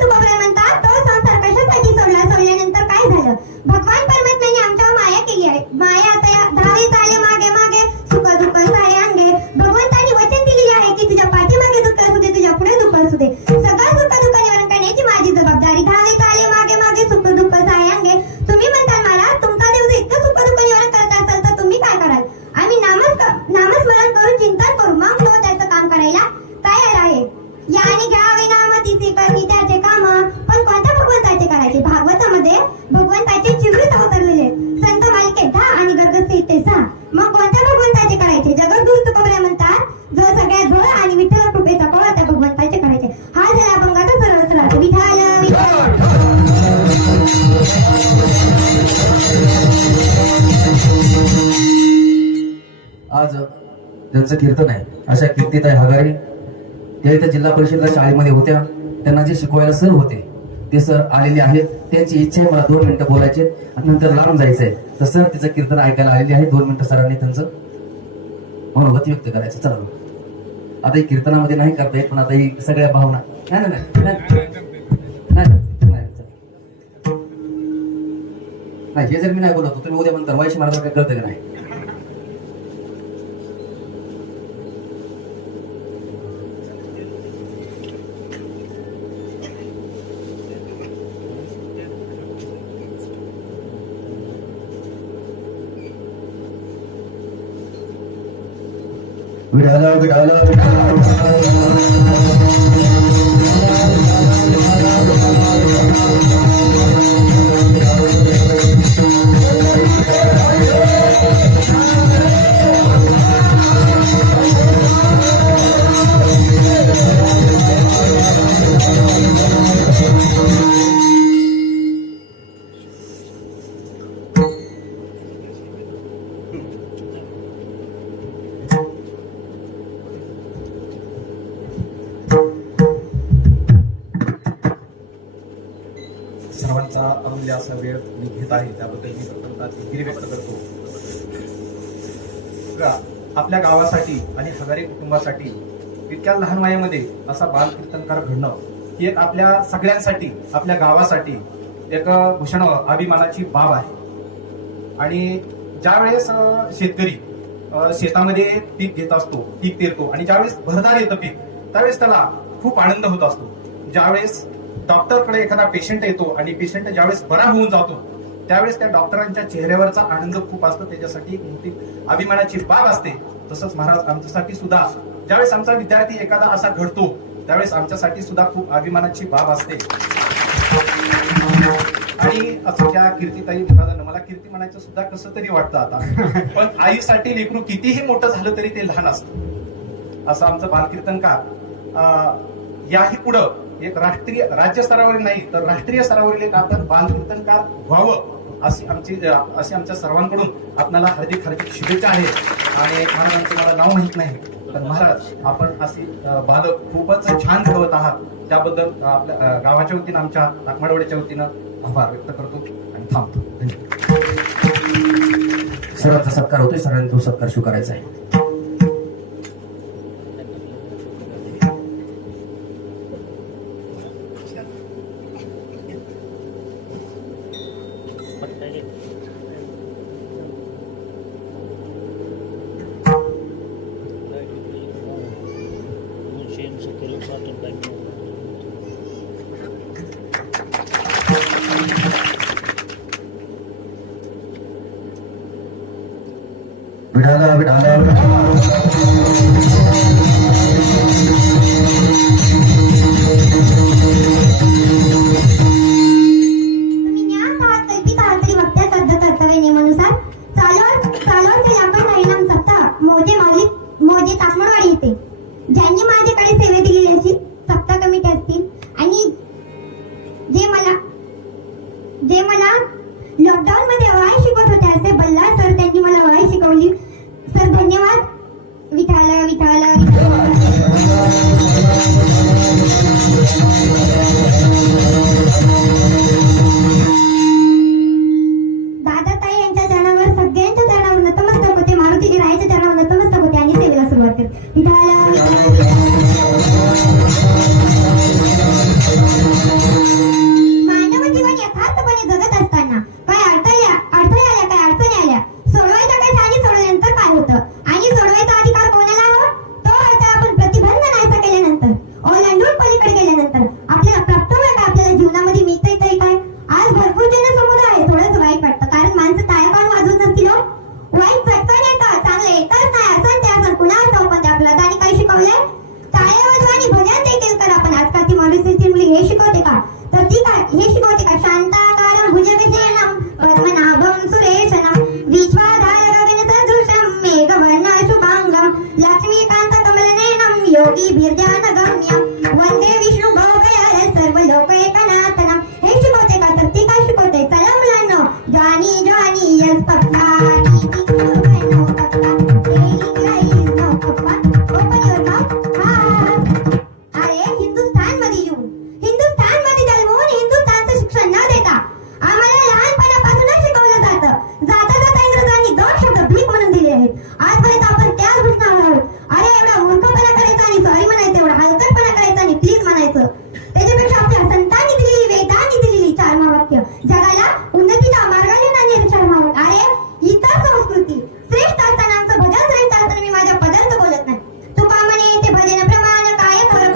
तुकोबरा म्हणतात, तो संसार कशासाठी सोडला, सोडल्यानंतर काय झालं? भगवान परमात्म्याने आमच्यावर माया केली आहे. माया आता या धावे चाले मागे मागे, सुख दुःख सारे अंगे. भगवंतांनी वचन दिलेले आहे की तुझ्या पाठीमागे दुःख असू दे, तुझ्या पुढे दुःख असू दे, सगळं सुख दुःख निवारण करण्याची माझी जबाबदारी. धावे चाले मागे मागे, सुख दुःख सारे अंगे. तुम्ही म्हणताल मला तुमचा देव इतकं सुख दुःख निवारण करत असेल तर तुम्ही काय कराल? आम्ही नामस्मरण करून चिंतन करू, मग तो त्याचं काम करायला तयार आहे. याने घ्यावे नाम तिचे करणी त्याचे काम. पण कोणत्या भगवंताचे करायचे? भागवतामध्ये भगवंताचे 24 अवतरलेले आहेत. संत मालिकेत 10 आणि गर्ग संहितेत 6. मग कोणत्या भगवंताचे करायचे? जगद्गुरु तुकोबरा म्हणतात, जो सगळ्यात भोळ आणि विठ्ठल कृपेचा कोळा त्या भगवंताचे करायचे. हा झाला अभंगाचा सरळ सराव. विठ्ठल विठ्ठल. आज त्यांचं कीर्तन आहे. अशा कीर्तिताई हगारे त्या इथे जिल्हा परिषद शाळेमध्ये होत्या. त्यांना जे शिकवायला सर होते ते सर आलेले आहेत. त्यांची इच्छा आहे मला 2 मिनिटं बोलायचे आणि नंतर लांब जायचंय. तर सर तिचं कीर्तन ऐकायला आलेले आहे. 2 मिनिटं सरांनी त्यांचं मनोगत व्यक्त करायचं. चला आता ही कीर्तनामध्ये नाही करता येत, पण आता ही सगळ्या भावना नाही हे जर मी नाही बोलतो तुम्ही उद्या म्हणता वायशी महाराज काय कळतं का नाही. विठाला विठाला सर्वांचा अमूल्य असा वेळ मी घेत आहे, त्याबद्दल मी कृतज्ञता व्यक्त करतो. आपल्या गावासाठी आणि हगारे कुटुंबासाठी इतक्या लहान वयामध्ये असा बाल कीर्तनकार घडणं ही एक आपल्या सगळ्यांसाठी, आपल्या गावासाठी एक भूषण अभिमानाची बाब आहे. आणि ज्यावेळेस शेतकरी शेतामध्ये पीक घेत असतो, पीक पेरतो आणि ज्यावेळेस भरदार येतं पीक, त्यावेळेस त्याला खूप आनंद होत असतो. ज्यावेळेस डॉक्टरकडे एखादा पेशंट येतो आणि पेशंट ज्यावेळेस बरा होऊन जातो, त्यावेळेस त्या डॉक्टरांच्या चेहऱ्यावरचा आनंद खूप असतो. त्याच्यासाठी एक मोठी अभिमानाची बाब असते. तसंच महाराज आमच्यासाठी सुद्धा ज्यावेळेस आमचा विद्यार्थी एखादा असा घडतो, त्यावेळेस आमच्यासाठी सुद्धा खूप अभिमानाची बाब असते. आणि असं त्या कीर्तिताई महाराजांना, मला कीर्ती म्हणायचं सुद्धा कसं तरी वाटतं आता, पण आईसाठी लेकरू कितीही मोठं झालं तरी ते लहान असतं. असं आमचं बालकीर्तनकार याही पुढं एक राज्य स्तरावर नाही तर राष्ट्रीय स्तरावरील एक आपण बालकीर्तनकार व्हावं अशी आमच्या सर्वांकडून आपल्याला हार्दिक हार्दिक शुभेच्छा आहेत. आणि महाराजांचं मला नाव माहित नाही, पण महाराज आपण अशी बाल खूपच छान घडवत आहात. त्याबद्दल आपल्या गावाच्या वतीनं, आमच्या नागमाडवाड्याच्या वतीनं आभार व्यक्त करतो आणि थांबतो. धन्यवाद. सरांचा सत्कार होतोय, सरांनी तो सत्कार स्वीकारायचा आहे. विठाला विठाला मोजे ताकमळवाडी येते. ज्यांनी माझ्याकडे सेवा दिलेली अशी सप्ताह कमिटी असतील आणि जे मला लॉकडाऊन मध्ये वाय शिकवत होते असे बल्ला सर, त्यांनी मला वाय शिकवली. सर धन्यवाद. विठाला विठाला दादाताई यांच्या चरणावर, सगळ्यांच्या चरणावर नतमस्तक होते. मारुतीजी रायाच्या चरणावर नतमस्तक होते आणि सेवेला सुरुवात करते. विठाला नगम्य वंदे विष्णू भोगय सर्व लोक एकनाथनम. हे शिकवते का तर ती काय शिकवते? चला मुलांनो, जॉनी जॉनी यस पप्पा, नो पप्पा, नो पप्पा, ओपन युअर माउथ. अरे हिंदुस्थान मध्ये येऊन, हिंदुस्थान मध्ये जन्मून हिंदुस्थानचं शिक्षण न देता आम्हाला लहानपणापासूनच शिकवलं जातं. जाता जाता इंग्रजांनी 2 शब्द भीक म्हणून दिले आहेत. आजपर्यंत आपण त्याच घोषणावर आहोत. अरे एवढा मूर्खपणा करायचा आणि सॉरी म्हणायचं, एवढा हलकटपणा करायचा आणि प्लीज म्हणायचं. त्याच्यापेक्षा आपल्या संतांनी दिलेली, वेदांनी दिलेली 4 महावाक्य जगाला उन्नतीच्या मार्गाने नेणारी 4 महावाक्य. अरे इतर संस्कृती श्रेष्ठ असताना आमचं भजन श्रेष्ठ असताना मी माझ्या पदार्थ बोलत नाही. तुका म्हणे ते भजन प्रमाण काय खरं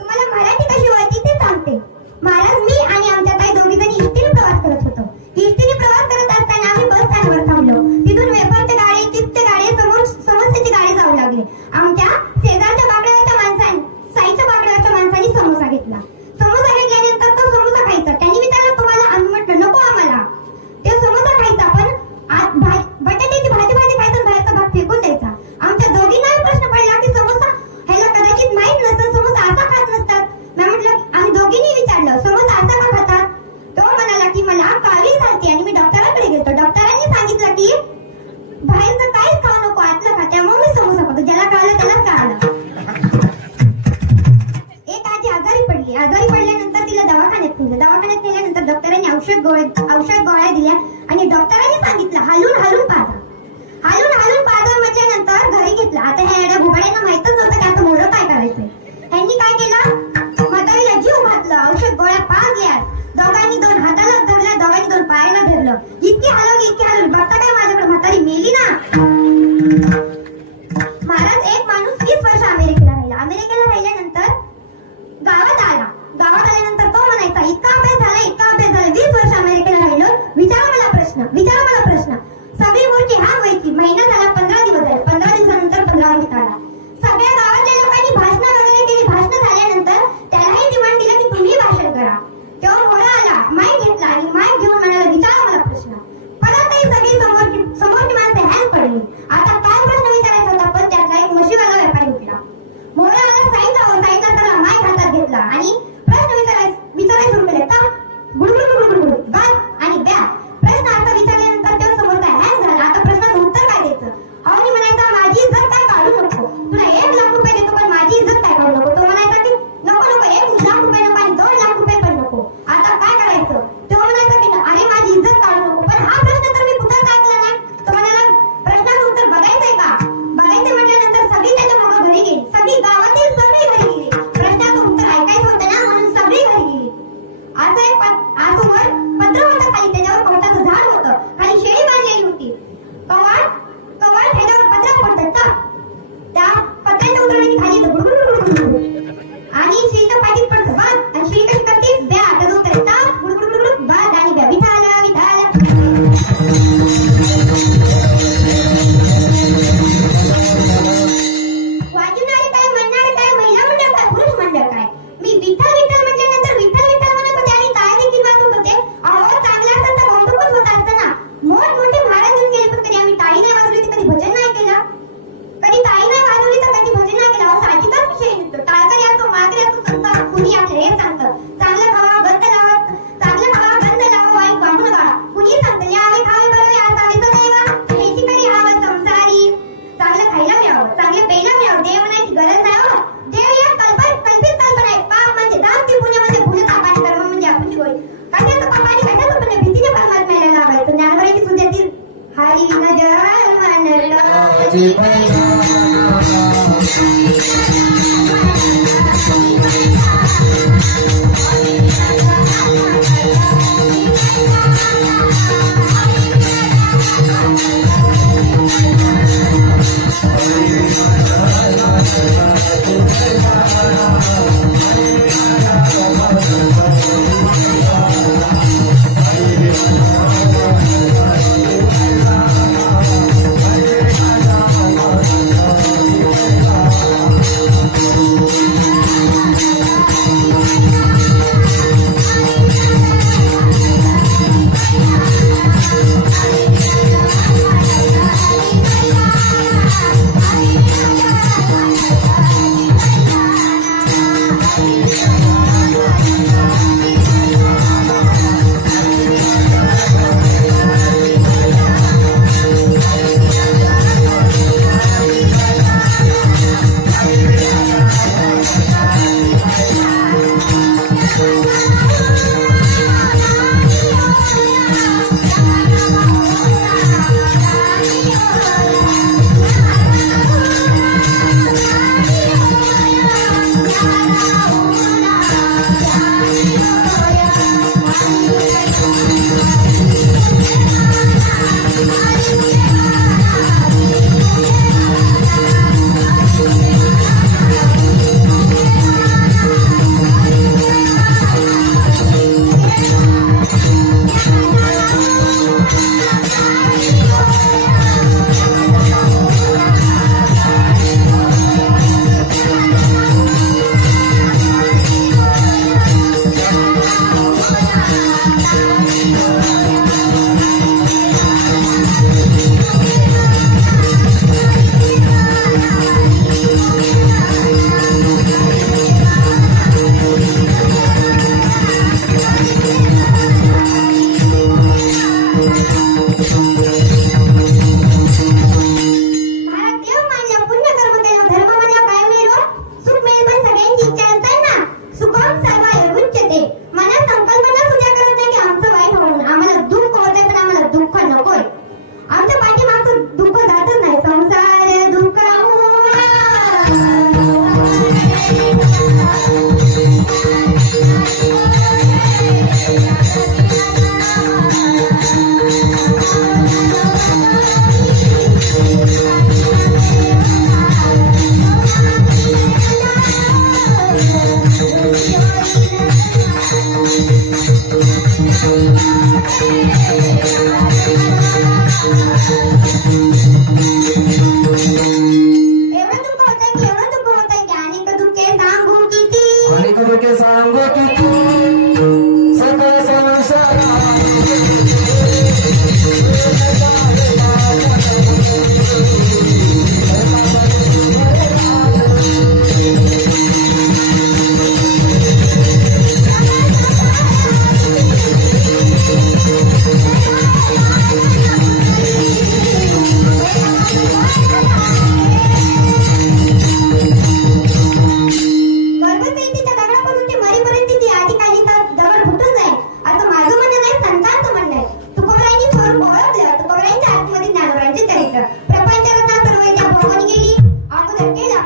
तुम्हाला मराठी कशी वळती ते सांगते. महाराज, मी आणि आमच्या ताई दोघी जणी इष्टीने प्रवास करत होतो. इष्टीने प्रवास करत असताना आम्ही बस स्टँडवर थांबलो. तिथून वेफरचे गाडी, चिप्सचे गाडी, समोस्याची गाडी जाऊ लागली. आमच्या शेजारच्या बागड्याच्या माणसाने, साईच्या बागड्याच्या माणसाने समोसा घेतला. समोसा घेतल्यानंतर तो समोसा खायचा. त्यांनी विचारलं, तुम्हाला? आम्ही म्हटलं, नको आम्हाला. ते समोसा खायचा, पण बटाट्याची भाजी खायचा, बाहेरचा भाग फेकून द्यायचा. आमच्या दोघींनाही प्रश्न पडला की समोसा ह्याला कदाचित माहित नसेल, समोसा असा खात नसतात. मी म्हटलं, आम्ही दोघींनी विचारलं, समोसा असा का खातात? तो म्हणाला की मला कावीळ झालती आणि मी डॉक्टरांकडे गेलो. डॉक्टरांनी सांगितलं की बाहेरचं काहीच खाऊ नको, आतलं खा. त्यामुळे मी समोसा खातो. ज्याला कळलं त्यालाच कळालं. एक आजी आजारी पडली. आजारी पडल्यानंतर तिला दवाखान्यात नेलं. दवाखान्यात नेल्यानंतर डॉक्टरांनी औषध गोळ्या दिल्या आणि डॉक्टरांनी सांगितलं, हलून पाजा. हलून पाजा म्हटल्यानंतर घरी घेतला. आता ह्या एवढ्या घुबड्यांना माहितच नव्हतं की आता मोठं काय करायचंय. ह्यांनी काय केलं, म्हातारीला जीव घातलं. औषध गोळ्या पाजल्या. दोघांनी 2 हाताला धरल्या, दोघांनी 2 पायाला धरलं. इतकी हलवली. बघता काय माझ्याकडे, म्हातारी मेली ना. महाराज, एक माणूस 20 वर्ष अमेरिकेला राहिला. अमेरिकेला राहिल्यानंतर गावात आल्यानंतर तो म्हणायचा, इतका अभ्यास झाला. 20 वर्ष अमेरिकेला राहिलो. विचारा मला प्रश्न. सगळी मूर्ती हा व्हायची. महिना झाला, 15 दिवस झाले. 15 दिवसानंतर 15 मुहूर्त आला. सगळ्या गावातल्या लोकांनी भाषण वगैरे केली. भाषण झाल्यानंतर त्यालाही डिमांड दिलं की तुम्ही भाषण करा. तेव्हा मोरा आला, माईक घेतला आणि माईक घेऊन म्हणाला, विचारा मला प्रश्न. परतही सगळी समोरची माणसं हँग पडली. आता काय प्रश्न विचारायचा होता, पण त्यातला एक म्हशीवाला व्यापारी उठला. मोरा आला, साईडला त्याला माईक हातात घेतला आणि प्रश्न विचारायला सुरू केले. गुडगुड गाल आणि ब्या. प्रश्न आता विचारल्यानंतर तो समोरचा हँग झाला. आता प्रश्नाचं उत्तर काय द्यायचं? हवनी म्हणायचा, माझी इज्जत काय काढू नको. तुला 1 लाख रुपये देतो, पण माझी इज्जत काय काढू नको. तो म्हणायचा की नको 1 लाख रुपये नको आणि 2 लाख रुपये पण नको. आता काय करायचं? तो म्हणायचा की अरे माझी इज्जत काढू नको, पण हा प्रश्न तर मी कुठंच ऐकला नाही. तो म्हणाला, प्रश्नाचं उत्तर बघायचंय का? बघायचं म्हटल्यानंतर सगळी त्याच्या मागं घरी गेली. सगळी गावातील सगळी घरी गेली. प्रश्नाचं उत्तर ऐकायचं होतं ना, म्हणून सगळी घरी गेली. असं वर पत्र होतं, खाली त्याच्यावर कवटाचं झाड होतं. खाली शेळी बांधलेली होती. कवळ त्याच्यावर पत्र पडतात. त्या पत्र्याच्या उतरण्याची खाली येतं गुडगुड आणि शिळीच्या पाठीत पडतं बाद. आणि शिळी कशी करते, ब्या. त्याचं उत्तर येतं गुडगुड बाद आणि ब्या. विठाला. वाजवणारे काय, म्हणणारे काय, महिला मंडळ काय, पुरुष मंडळ काय. मी विठ्ठल म्हटल्यानंतर विठ्ठल म्हणत होते आणि टाळ देखील वाजवत होते. अहो, चांगलं असतं तर कौतुकच होत असतं ना. मोठमोठे महाराज येऊन गेले, पण कधी आम्ही टाळी नाही वाजवली तर कधी भजन नाही केलं. कधी टाळी नाही वाजवली तर कधी भजन नाही केलं. अहो, साहजिकच विषय नसतो. टाळकरी असो, माळकरी असो, संत असो, कुणी आपल्याला हे सांगतं, चांगलं खावा, गंध लावा, वाईट वाटू नका. कुणी सांगतं, यावे खावे बरं, असावे सदैव, हेची करी हवं संसारी. चांगलं खायला मिळावं, चांगलं प्यायला मिळावं. देव म्हणायची गरज नाही. हो, देव या कल्पित कल्पना आहे. पाप म्हणजे दान, ती पुण्य म्हणजे पुण्य, पाप आणि कर्म म्हणजे आपली गोळी. कशाचं पाप आणि कशाचं पुण्य? भीतीने परमात्म्याला लावायचं. ज्ञानवराची सुद्यातील हरी नजर Thank you.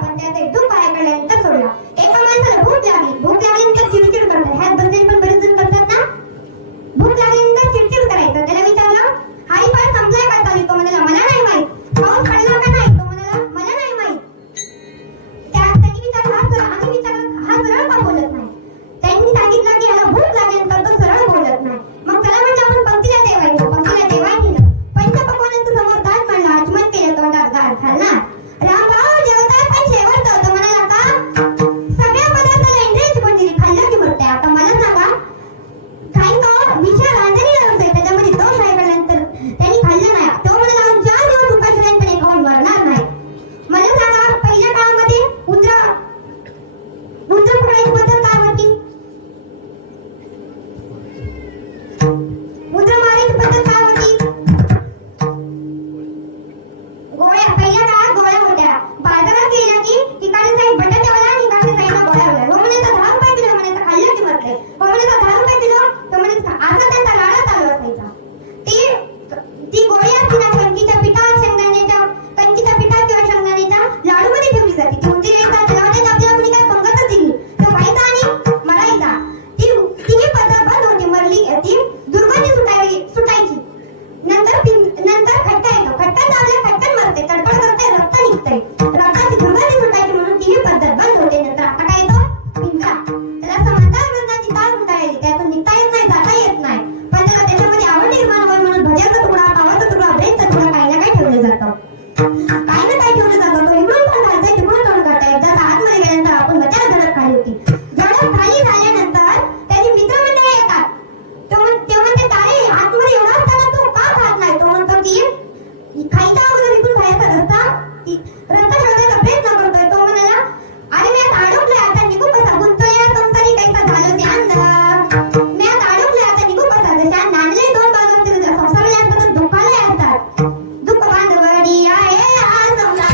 पण त्याचे दुःख ऐकल्यानंतर सोडला. एका माणसाला भूक लागल्यानंतर चिडचिड करतात. ह्यात बसलेले पण बरेच जण करतात ना. भूक लागल्यानंतर चिडचिड करायचं. त्याला विचारलं, हरिपाठ संपलाय का चालू? तो म्हणाला, मला नाही माहित. पाऊस पडला का नाही? तो म्हणाला, मला नाही माहित. त्यांनी विचारलं, हा सरळ का बोलत नाही? त्यांनी सांगितलं की याला भूक लागल्यानंतर तो सरळ बोलत नाही. मग त्याला म्हटलं, आपण पंक्तीला जेवायचं. पंक्तीला जेवाय दिलं. पंचपक्वान्नांचं समोर ताट मांडलं. आचमन केलं, तोंडात घाल खाल्ला. रामभाऊ जेवतात पण शेवटचं. तो म्हणाला, का सगळ्या पदार्थाला इंद्रियाची पण दिली, खाल्लं की मरते. आता मला सांगा, काही तो विचार रांजणीला नसतोय, त्याच्यामध्ये दोष ऐकल्यानंतर त्यांनी खाल्लं नाही. तो म्हणाला, 4 दिवस उपाशिरांपणे खाऊन मरणार नाही. मला सांगा, पहिल्या काळामध्ये उंदर पकडायची पद्धत काय होती? उंदर मारायची पद्धत काय होती? गोळ्या. पहिल्या काळात गोळ्या होत्या. बाजारात गेला की इकडे साईड बटाट्यावाला आणि इकडे साईडला गोळ्या होत्या. तो म्हणायचा 10 रुपये किलो, म्हणायचा खाल्लं की मरते. तो म्हणायचा 10 रुपये किलो, तो म्हणायचा असं त्यांचा लाडा चालू असायचा. ती गोळी असते ना, कणकीच्या पिठात किंवा शेंगदाण्याच्या लाडूमध्ये ठेवली जाते. ती उंदीर येतात, त्याला वाटायचं आपल्याला कुणी काय पंगतच दिली, तो व्हायचा आणि मरायचा. ती पद्धत बंद होती. मरली ती दुर्गंधी सुटायची. नंतर खटका येतो. खटका दाबला, खटकन मरते, तडफड करते, रक्त निघतंय. रक्ताची दुर्गंधी सुटायची म्हणून ती पद्धत बंद होते. नंतर आता काय येतो? पिंजरा. त्याला समांतर मरणाची तार गुंडाळली. त्यातून निघता येत नाही, जाता येत नाही. पण त्याला त्याच्यामध्ये आवड निर्माण व्हावी म्हणून भज्याचा तुकडा, पावाचा तुकडा, ब्रेडचा तुकडा काही ना काय ठेवलं जातं. काही ना काही ठेवलं जातं. तो इकडून पण घालतोय, तिकडून पण करताय. एकदा आतमध्ये गेल्यानंतर आपण त्याला झडप खाली होती. झडप खाली झाल्यानंतर त्याची मित्रमंडळी येतात. ते म्हणते, तारे आतमध्ये एवढा असताना तू का खात नाही? तो म्हणतो की खायच्या अगोदर इकडून खायचा रस्ता शोधायचा प्रयत्न करतोय. तो म्हणाला, अरे मी आता अडकलोय, आता निघू कसा? गुंतवलेला संसारी कैसा झालं ते अंध. मी आता अडकलोय, आता निघू कसा? जशा नांदले 2 बाजू असतील, संसारले असतात, दुःखाले असतात. दुःख बांधवडी आहे हा संसार.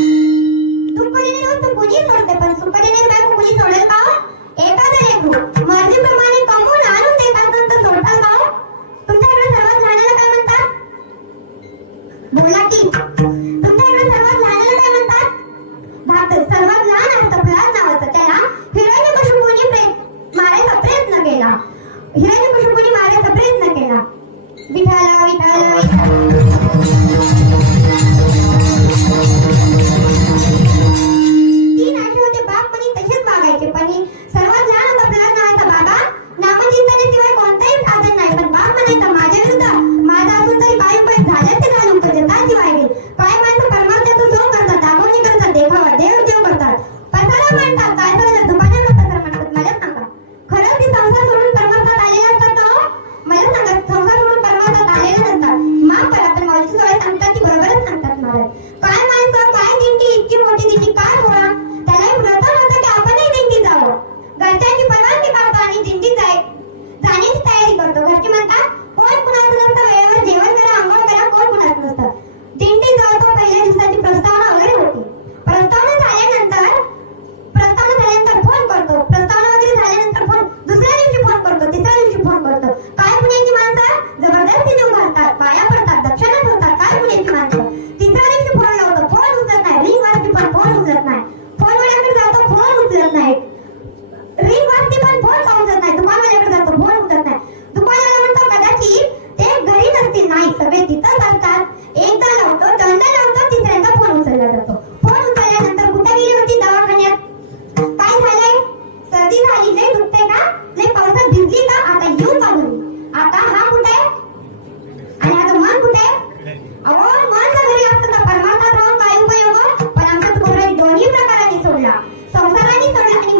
दुःखपणे तू कुणी सोडते पण सुखपणे बायको कुणी सोडेल का एखादं लेकरू मर्जीप्रमाणे कमवून आणून देतात तर सोडताल का तुमच्याकडे सर्वात लहानाला काय म्हणतात बोला की तुमच्याकडे सर्वात लहानाला काय म्हणतात धाकट सर्वात लहान असतं प्रल्हाद नावाचं त्याला हिरण्यकशिपुने मारायचा प्रयत्न केला हिरण्यकशिपुने मारायचा प्रयत्न केला विठाला विठाला विठाला तीन आठे होते बाप पण तसेच वागायचे पण सर्वात लहान होता प्रल्हाद नावाचा बाबा नामचिंतनेशिवाय कोणताही साधन नाही पण बाप म्हणायचा माझ्या विरुद्ध माझा असून तरी काय उपाय झाले ते घालून जताची वाढली काय माणसं परमार्थाचं सोंग करतात दाखवणी करतात देखावा देव देव करतात पसारा मांडतात काय तर दुकानाला पसारा मांडतात मला सांगा खरंच ती संसार सोडून परमार्थात आलेले असतात ना हो? मला सांगा संसार सोडून परमार्थात आलेले नसतात माफ करा पण मावशी सोळा सांगतात ती बरोबरच सांगतात मला काय माणसं काय दिंडी इतकी मोठी दिंडी काय होणार त्याला व्रत नव्हतं की आपणही दिंडी जावं घरच्यांची परवानगी काढतो आणि दिंडी जाण्याची तयारी करतो घरचे म्हणतात कोण कुणाचं नसतं वेळेवर जेवण करा आंघोळ करा कोण कुणाचं नसतं दिंडी जातो पहिल्या दिवसाची प्रस्तावना वगैरे होती प्रस्तावना झाल्यानंतर फोन करतो प्रस्तावना वगैरे झाल्यानंतर फोन दुसऱ्या दिवशी फोन करतो तिसऱ्या दिवशी फोन करतो काय पुण्याची माणसं जबरदस्ती जीव घालतात पाया पडतात दक्षिणा ठेवतात काय पुण्याची माणसं तिसऱ्या दिवशी फोन लावतो फोन उचलत नाही रिंग वाजते पण फोन उचलत नाही फोन वाल्याकडे जातो फोन उचलत नाही रिंग वाजते पण फोन का उचलत नाही दुकानवाल्याकडे जातो फोन उचलत नाही दुकानवाला म्हणतो कदाचित ते घरी नसतील नाही सगळे तिथंच असतात एकदा लावतो दोनदा लावतो तिसऱ्यांदा फोन उचलला जातो फोन उचलल्यानंतर कुठे गेली होती दवाखान्यात काय झालंय सर्दी झाली लय दुखतंय का लय पावसात भिजली का आता येऊ का घरी आता हा कुठे आणि आता मन कुठे अहो मन जर घरी असतं तर परमार्थात राहून काय उपयोग पण आमच्या तुकडे दोन्ही प्रकाराने सोडला संसाराने सोडला आणि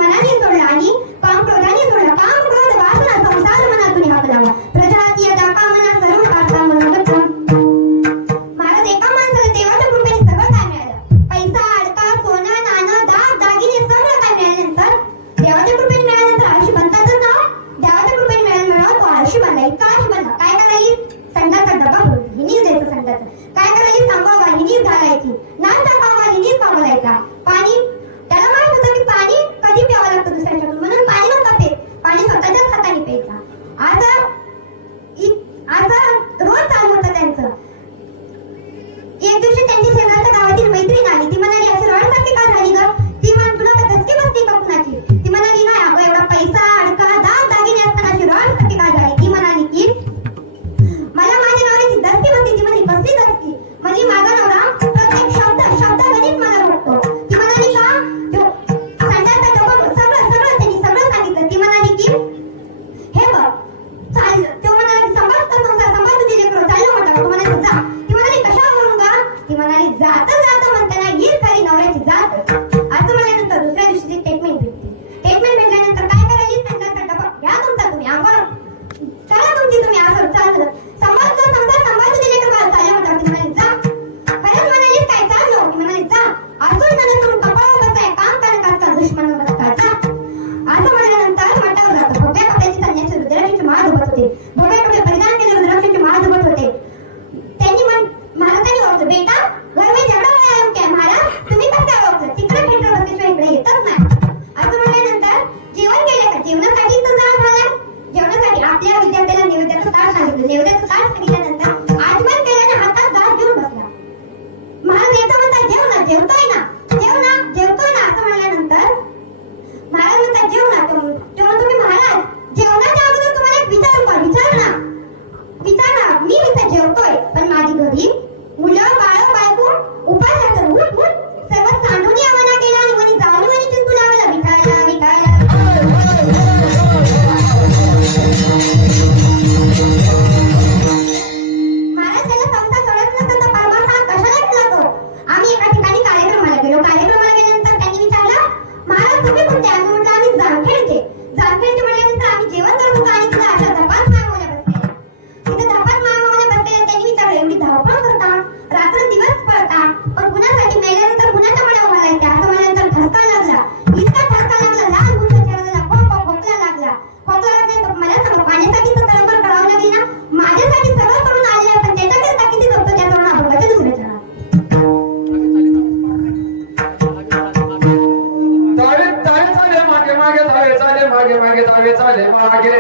चालवे चाले मागे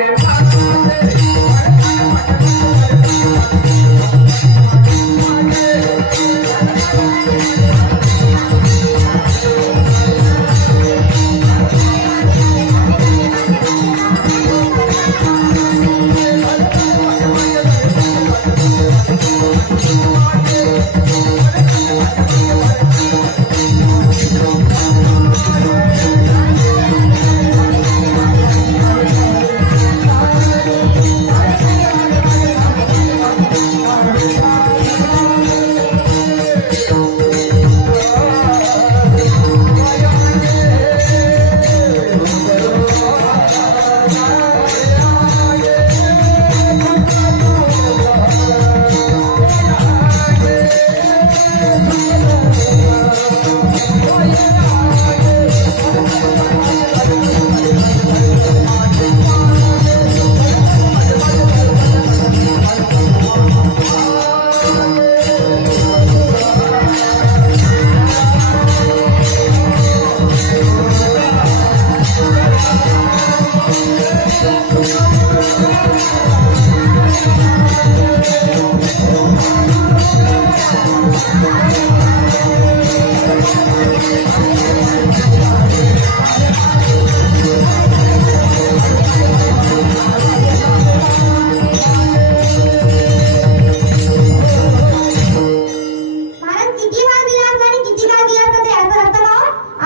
महाराज किती वार दिला असला आणि किती काळ दिला असता ते असं असतं का हो?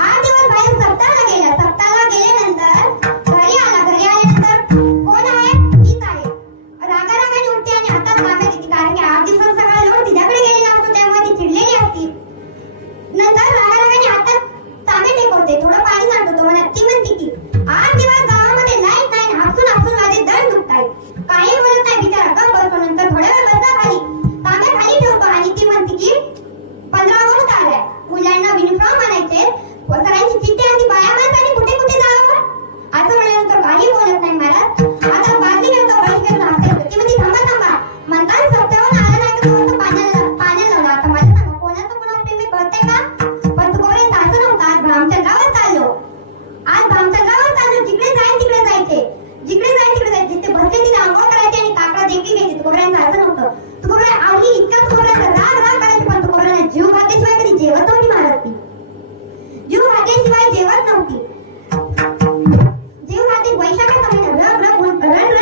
8 दिवस बाहेर सप्ताहाला गेला. सप्ताहाला गेल्यानंतर घरी आला. घरी आल्यानंतर कोण आहे? मीच आहे. रागारागाने उठते आणि हातात तांब्या घेते. कारण की 8 दिवसात सगळा लोड तिच्याकडे गेलेला असतो, त्यामुळे ती चिडलेली असती. नंतर रागारागाने हातात तांबे टेकवते. थोडं पाणी सांडतो. मला ती म्हणते की 8 दिवस गावामध्ये लाईट नाही. हापसून हापसून माझे दंड दुखतायत. काही बोलत नाही बिचारा. गप्प बसतो. नंतर थोड्या वेळ बसला खाली. तांब्या खाली ठेवतो आणि ती म्हणते की 15 ऑगस्ट आलाय. मुलांना युनिफॉर्म आणायचे. सगळ्यांची चिठ्ठी आणि बाया माणसाने कुठे कुठे जावं असं म्हणल्यानंतर काही बोलत नाही महाराज. आता बादली घेतो. बस घेतो. हसते. ती म्हणते थांबा थांबा. म्हणतात सप्ताहून आला नाही तर फक्त पाण्याला लावला. आता मला सांगा कोणाचं कोणावर प्रेम आहे कळतंय का? पण तोपर्यंत असं नव्हतं. आज आमच्या गावात चाललो. आज आमच्या गावात चाललो. जिकडे जाईल तिकडे जायचे. जिकडे जाईल तिकडे जायचे. जिथे बसले तिथे आंघोळ करायचे आणि काकडा देखील घ्यायचे. तुकोबऱ्यांचं असं नव्हतं. तुकोबऱ्या आवडी इतका तुकोबऱ्याचा राग राग करायचे. पण तुकोबऱ्याला जीव घातल्याशिवाय कधी जेवत नव्हती महाराज ती. जीव घातल्याशिवाय जेवत नव्हती. जीव घातली वैशाखाचा महिना रग ऊन पडलेलं.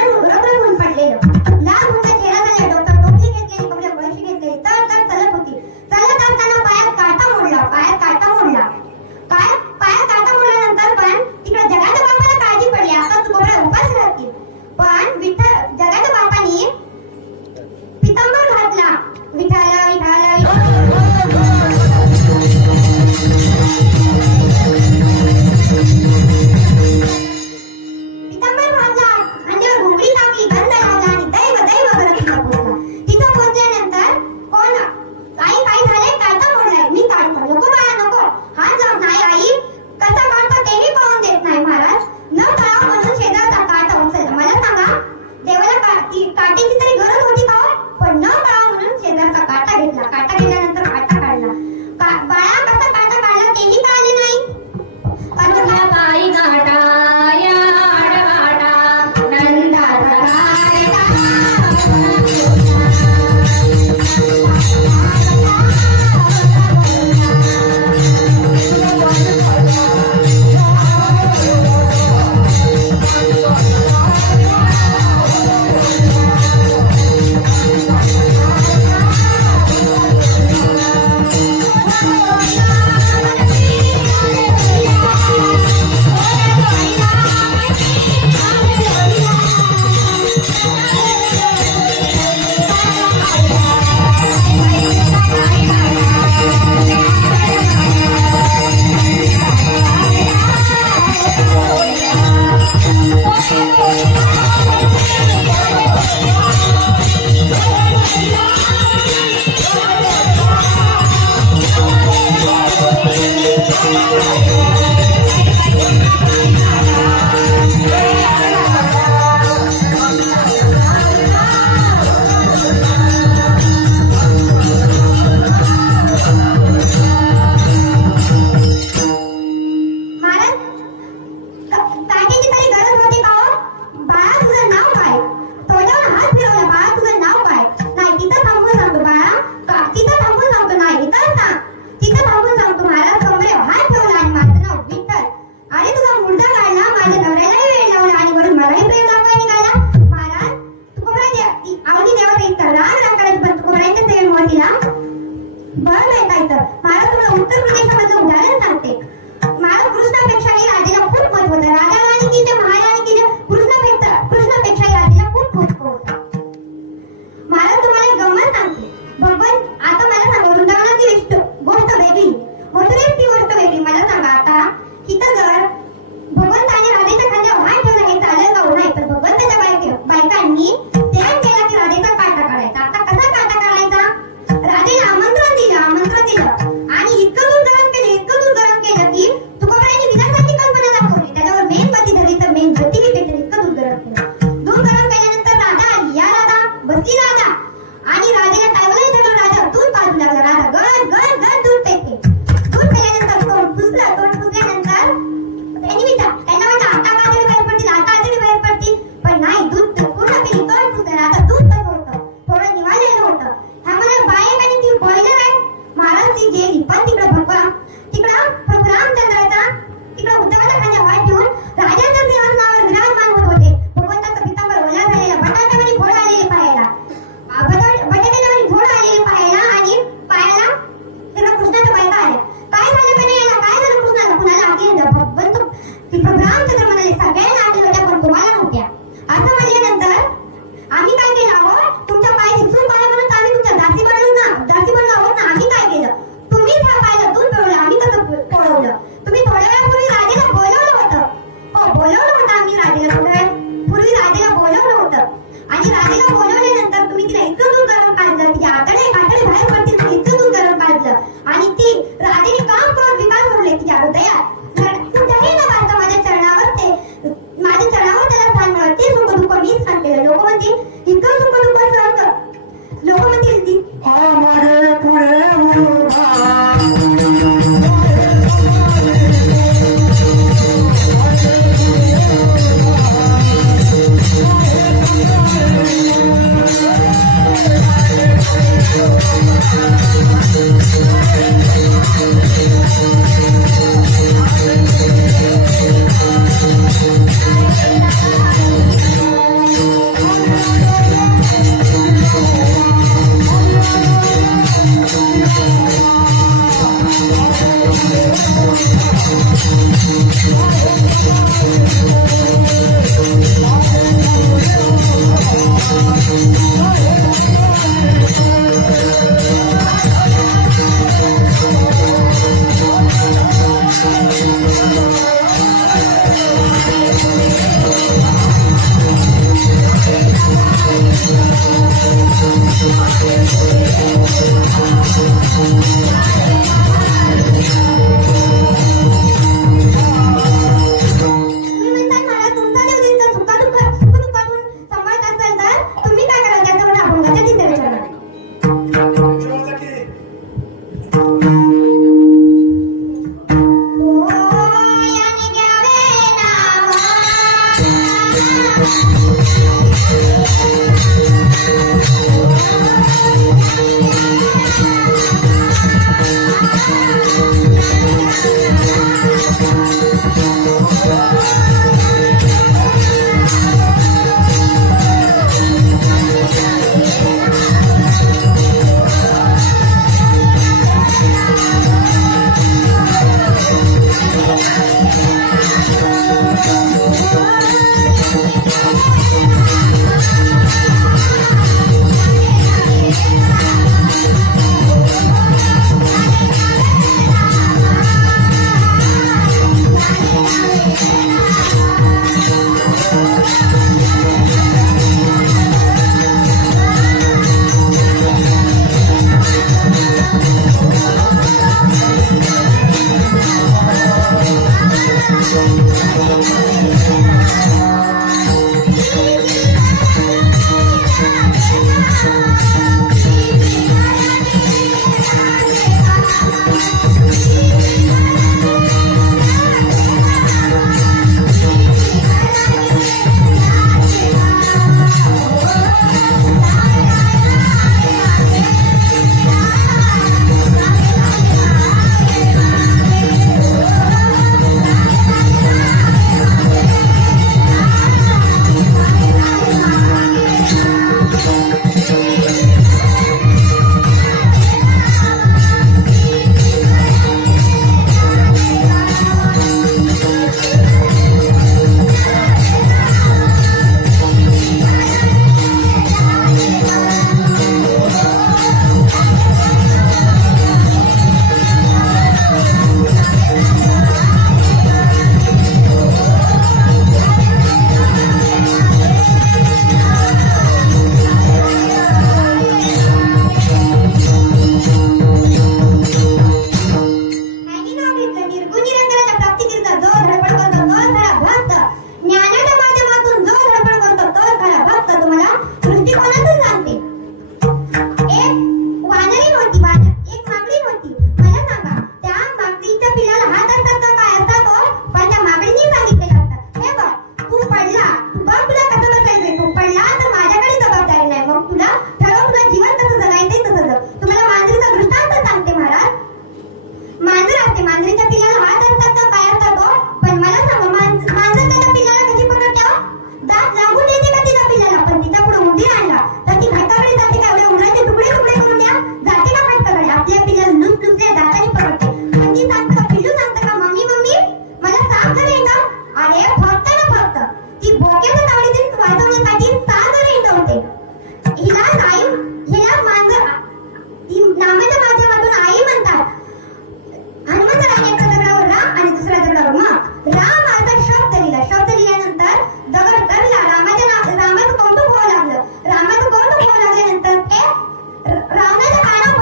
लाल मुंगा चेहरा झाल्या. डोक्यात टोपली घेतलेली. कपड्यात बळशी घेतलेली. तर चालत होती. चालत असताना पायात काटा मोडला. पायात काटा मोडल्यानंतर पण तिकडे जगाच्या बापाला काळजी पडली. आता तुकोबऱ्या उपास राहतील. पण जगाच्या बापाने पितांबर घातला. विठाला विठाला पितांबर घातला. अंगावर घुंगडी टाकली. गंध लावला आणि दैव करत तिथं पोहोचला. तिथं पोहोचल्यानंतर कोण आई काय झालंय? काटा मोडलाय. मी काढतो. नको बाळा नको. हात जाऊ नाही. आई कसा काढतो तेही पाहून देत नाही महाराज. न कळावं म्हणून शेजारचा काटा उचलला. मला सांगा देवाला काटेची तरी गरज होती का हो? पण न कळावं म्हणून शेजारचा काटा घेतला. काटा घेतल्यानंतर काटा काढला. बाळा कसा काटा काढला तेही कळाले नाही. कसला बाई काटा या काटा नंदाचा काटेची तरी गरज होती का हो? की त्या महाराणी कृष्णापेक्षाही राधेला खूप खूप होता. मला तुम्हाला एक गंमत सांगते. भगवान आता मला सांगा, वृंदावनाची गोष्ट वेगळी, मथुरेची गोष्ट वेगळी. मला सांगा आता इथं जर भगवंताने राधेच्या खांद्यावर हात ठेवला हे चालेल का? नाही. तर भगवंताच्या बायकांनी त्याग केला की राधेचा काटा काढायचा. आता कसा काटा काढायचा? राधेला आमंत्रण दिलं आणि इतकं दूर गरम केलं की तुकोबारायांनी विनाशाची कल्पना दाखवली. त्याच्यावर मेणबत्ती धरली तर मेण ज्योती पेटली. इतकं दूर गरम केलं. दूर गरम केल्यानंतर राधा आली. या राधा बसली राधा आणि राधेला टायवलही धरलं. राजा दूध पाजू लागला. राधा गड दूध पेटते. दूध पेल्यानंतर तोंड पुसल्यानंतर त्यांना वाटलं आता कातडी बाहेर पडतील, पण नाही, दूध पूर्ण पेली. तोंड पुसलं. राधा दूध कसं होतं? थोडं निवालेलं होतं. ह्यामध्ये बायक आणि ती बॉयलर आहे. महाराज ती गेली. पण तिकडं प्रभू रामचंद्राचा उद्धवाच्या खांद्यावर हात ठेवून राजाच्या सिंहासनावर विराजमान होत होते. भगवंताचं पितांबर ओला झालेला, बटाट्यामध्ये घोड आलेले पाहायला, बटाट्यामध्ये घोड आलेले पाहायला आणि पायाला तिकडं कृष्णाच्या बायका आल्या. काय झालं कन्हैयाला? काय झालं कृष्णाला? कुणाला आठवलं? भगवंत प्रभू रामचंद्र म्हणाले, सगळ्यांना आठवलं होत्या पण तुम्हाला नव्हत्या. असं म्हणल्यानंतर आम्ही काय केलं आहोत? तुमच्या पायाची चूक आहे म्हणून आम्ही तुमच्या दासी बनलो आहोत ना. आम्ही काय केलं? तुम्हीच हा पाहिलं दूध पिळवलं. आम्ही कसं पळवलं? तुम्ही थोड्या वेळापूर्वी राधेला बोलवलं होतं. हो, बोलवलं होतं आम्ही राधेला. थोड्या वेळापूर्वी राधेला बोलवलं होतं आणि राधेला बोलवल्यानंतर तुम्ही तिला इतकं दूध गरम काढलं, तिच्या आतडे बाहेर पडतील इतकं दूध गरम काढलं आणि ती राधेने काम क्रोध विकार सोडले तिच्या हृदयात. कुठेही न पाहता माझ्या चरणावर त्याला स्थान मिळत. ते सुख दुःख मीच सहन केलं. लोक म्हणतील इतकं सुख दुःख सहन कर. लोक म्हणतील अरे फक्त ना फक्त ती बोक्याच्या तावडीतून वाचवण्यासाठी 6 जण इंटवते. हिला मांजर ती नामाच्या माध्यमातून आई म्हणतात. हनुमंतरायाने एका दगडावर राम आणि दुसऱ्या दगडावर मग राम असा शब्द लिहिल्यानंतर दगड तरला. रामाचं कौतुक होऊ लागलं. रामाचं कौतुक होऊ लागल्यानंतर ते रावणाच्या कानावर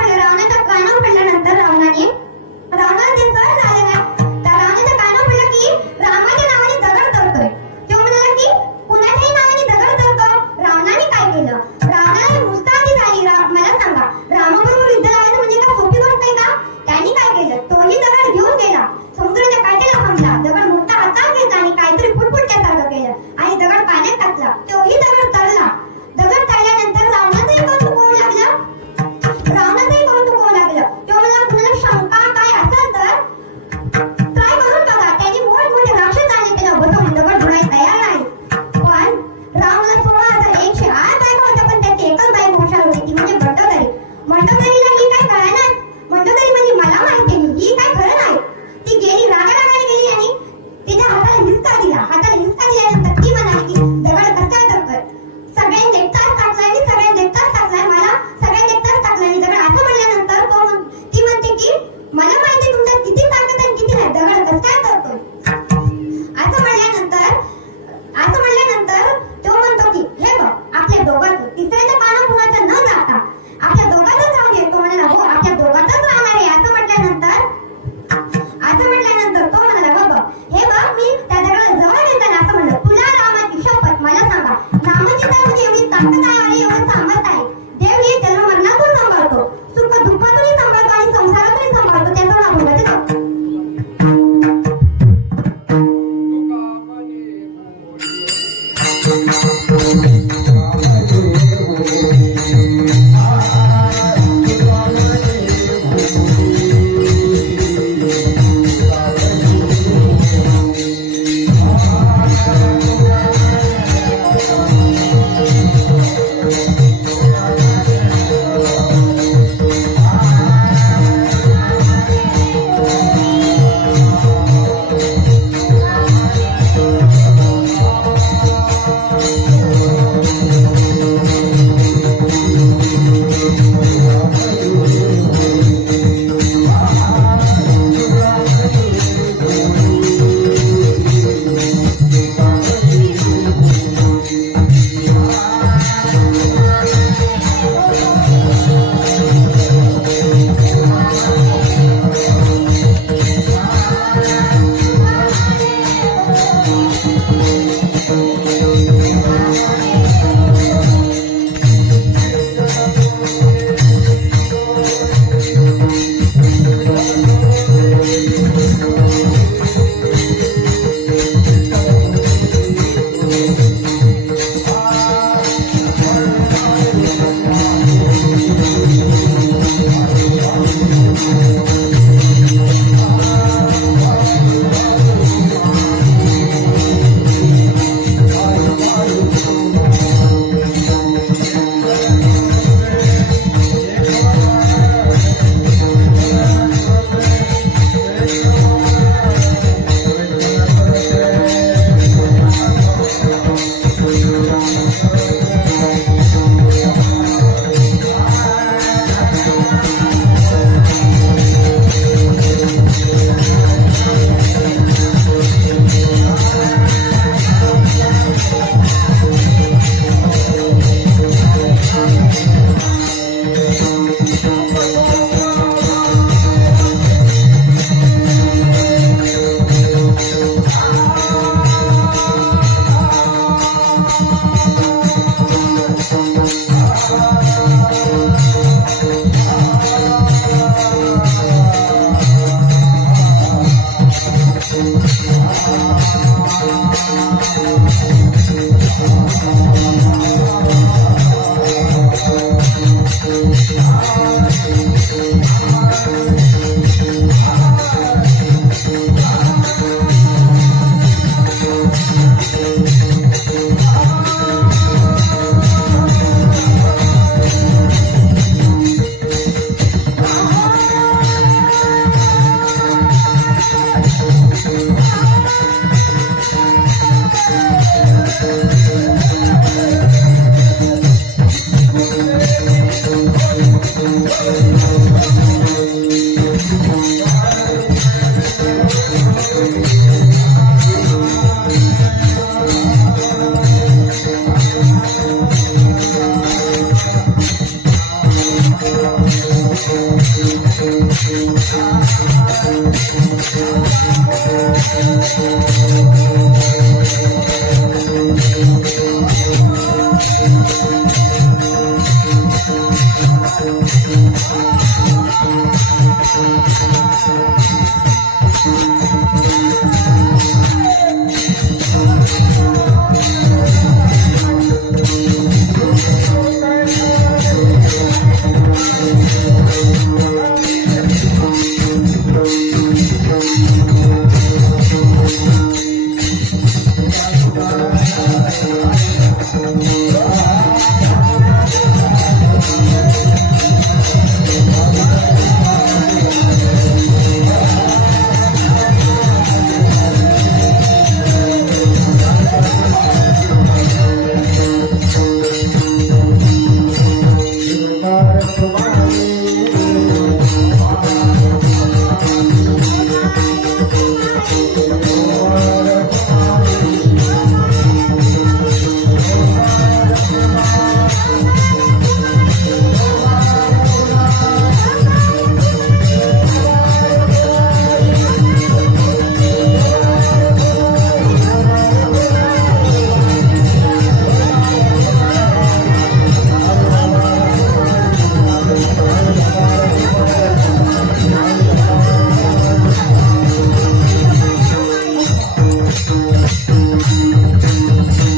पडल्यानंतर रावणाचे सर झाले नाही. त्या रावणाच्या कानावर पडलं की रामाच्या नावाने दगड तरतोय. तो म्हणाला की कुणाच्याही नावाने दगड तरतो. रावणाने काय केलं? रावणाला मुस्तादी झाली. मला सांगा, रामाबरोबर युद्ध लावायचं म्हणजे का सोपी गोष्ट आहे का? त्यांनी काय केलं? तोही दगड घेऊन गेला, समुद्राच्या काठेला थांबला, दगड मोठा हातात घेतला आणि काहीतरी फुटफुटल्यासारखं केलं आणि दगड पाण्यात टाकला. तोही दगड तरला. दगड तरल्यानंतर रावणाचंही कौतुक होऊ लागलं. तो मला कुणाला शंका काय असेल तर ट्राय करून बघा. त्यांनी मोठमोठे राक्षस आले, त्याला बसवून दगड धुवायला तयार नाही. पण रावणाला 16,108 बायका होत्या, पण त्याची एकच बाई हुशार होती, ती म्हणजे मंडोदरी. मंडोदरीला ही काय कळणार? मंडोदरी म्हणजे मला माहिती आहे, ही काय खरं नाही. ती गेली, रागाने गेली आणि तिच्या हाताला हिसका दिला. दिल्यानंतर ती म्हणाली की दगड कसा करतोय? सगळ्यांनी देखताच टाकलाय, मी सगळ्यांनी देखताच टाकलाय, मला सगळ्यांनी देखताच टाकलाय मी दगड. असं म्हणल्यानंतर ती म्हणते की मला माहिती तुमच्यात किती ताकद आणि किती नाही, दगड कसा करतोय? असं म्हणल्यानंतर तो म्हणतो की हे बघ, आपल्या दोघांचं तिसऱ्याच्या काना कुणाचं न जाता आपल्या दोघांतच राहू दे. तो म्हणाला हो, आपल्या दोघांतच राहणार आहे. असं म्हटल्यानंतर तो म्हणाला बघ हे बघ, मी त्या दगडाला जवळ घेताना असं म्हणलं, तुला रामाची शपथ, मला सांगा रामाची त्यामध्ये एवढी ताकद आहे आणि एवढं सामर्थ आहे. देव हे जन्म मरणातून सांभाळतो, सुख दुःखातूनही सांभाळतो आणि संसारातूनही सांभाळतो. त्याचा नाव बोलायचं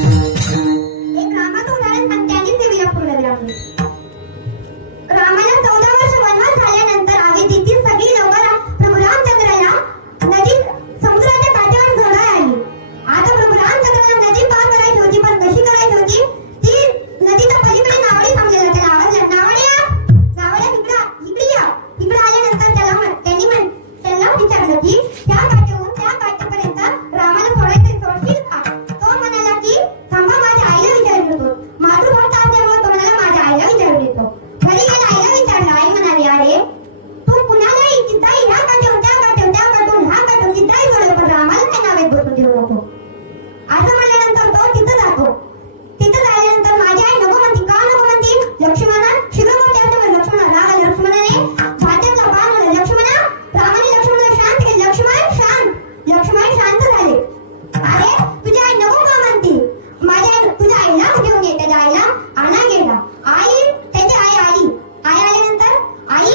एक रामाचं उदाहरण सांगते आणि ते विलापूरला लागले. रामाला 14 वर्ष वनवास झाल्यानंतर अयोध्येतील सगळी लोकं प्रभू रामचंद्राला नदी समुद्राच्या काठावर जोडायला आली. आता प्रभू रामचंद्राला नदी पार करायची होती, पण कशी करायची होती? ती नदीच्या पलीकडे नावडी थांबलेला. त्याला आवाज दिला, नावड्या इकडे या. इकडे आल्यानंतर त्याला विचारलं की त्या काठावरून त्या काठापर्यंत रामाला सोडशील का? तो म्हणाला की थांबा, माझ्या आईला विचारून येतो. मातृभक्त असल्यामुळे तो म्हणाला माझ्या आईला विचारून येतो. घरी गेला, आईला विचारलं. आई म्हणाली, अरे तू कुणालाही तिथंही ह्या काठावर त्या काठावर ह्या काठावर तिथंही सोडव, पण रामाला काय नावेत बसून देऊ नको. असं म्हणल्यानंतर तो तिथं जातो. तिथं झाल्यानंतर माझी आई नको म्हणती. का नको म्हणती? लक्ष्मणा शिरोमोठी असल्यामुळे लक्ष्मणा राग आला. लक्ष्मणाने भात्याचा बाण म्हणला, लक्ष्मणा. रामाने लक्ष्मणाला शांत केले. लक्ष्मण शांत झाले. अरे तुझी आई नको का म्हणती? माझ्या आई तुझ्या आईला घेऊन ये. त्याच्या आईला आणा गेला. त्याची आई आली. आई आल्यानंतर आई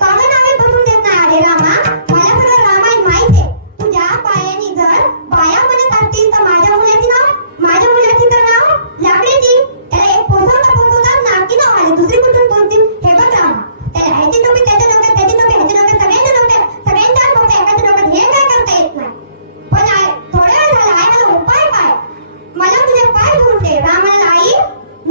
का गं नावे बसून देत नाही? अरे रामा, मला सगळं रामायण माहित आहे. तुझ्या पायाने जर बाया म्हणत असतील तर माझ्या मुलाची तर नाव लाकडेची. त्याला एक पोचवता नाकी नाव आले. दुसरी कुठून कोणती? हे बघ रामा, त्याला ह्याची टोपी त्याच्या डोक्यात, त्याची टोपी ह्याच्या डोक्यात, सगळ्यांच्या डोक्यात एकाच्या डोक्यात. हे काय करता येत नाही. पण थोड्या वेळ झाला, आई मला उपाय पाय, मला तुझे पाय धुवून दे. रामाला आई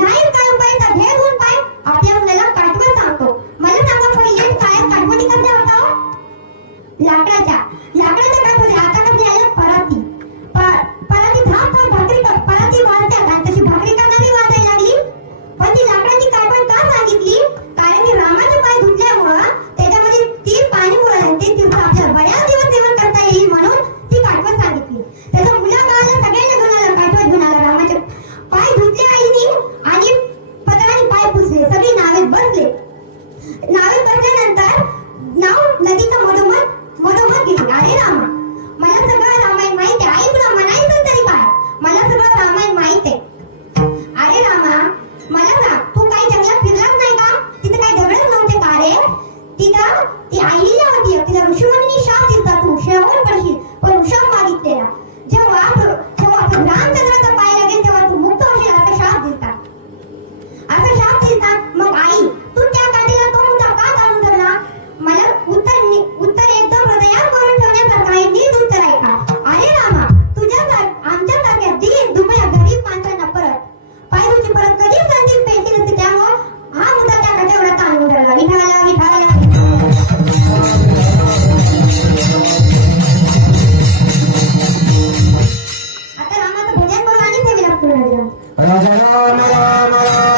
नाही काय उपाय तर घे धुवून पाय. आपल्या मुलाला काटवत सांगतो. मला सांगा पहिले काय काटवटी कसल्या होता? लाकडाच्या काटवटी. आता कसली आल्या? पराती धाप भाकरी पराती वाजतात आणि तशी भाकरी करणारी वाजायला लागली. पण ती लाकडाची काटवट का सांगितली? कारण की रामाचे पाय धुतल्यामुळं त्याच्यामध्ये तीन पाणी मुळे ते तीर्थ आपल्याला बऱ्याच दिवस सेवन करता येईल म्हणून ती काटवट सांगितली. त्याचा मुलाबाळाला सगळ्यांना घेऊन आला, काटवट घेऊन आला. रामाचे पाय धुतले आईनी आणि पत्राने पाय पुसले. सगळी नावेत बसले. नावेत बसल्यानंतर नाव नदीच्या मधोमध गेली. अरे रामा, मला सगळं रामायण माहित आहे. आई तुला म्हणायचं तरी काय? मला सगळं रामायण माहित आहे. अरे रामा, मला सांग, तू काही जंगलात फिरलाच नाही का? तिथे काही दगडच नव्हते का रे? तिथं ती आईला होती. तिला ऋषीमुनी शाप दिलता, तू शेवट पडशील. पण शाप मागितलेला. जेव्हा रामचंद्राचा पाय लागेल तेव्हा तू मुक्त होशील असा शाप दिलता. मग आई तू त्या काठीला तो मुद्दा का काढून ठेवला? मला उत्तर एकदम हृदयात करून ठेवण्यासारखं आहे. नीट उत्तर आहे का? अरे रामा, आमच्यासारख्या दीन दुबळ्या गरीब माणसांना पायरूची परत कधीच संधी भेटली नसते. त्यामुळं हा मुद्दा त्या काठीवर ताणून ठेवला. विठाला आता रामाचं भजन करून आणि सेवेला पूर्ण दिलं. राजा Ram Ram Ram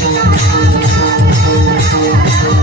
Thank you. Kirtan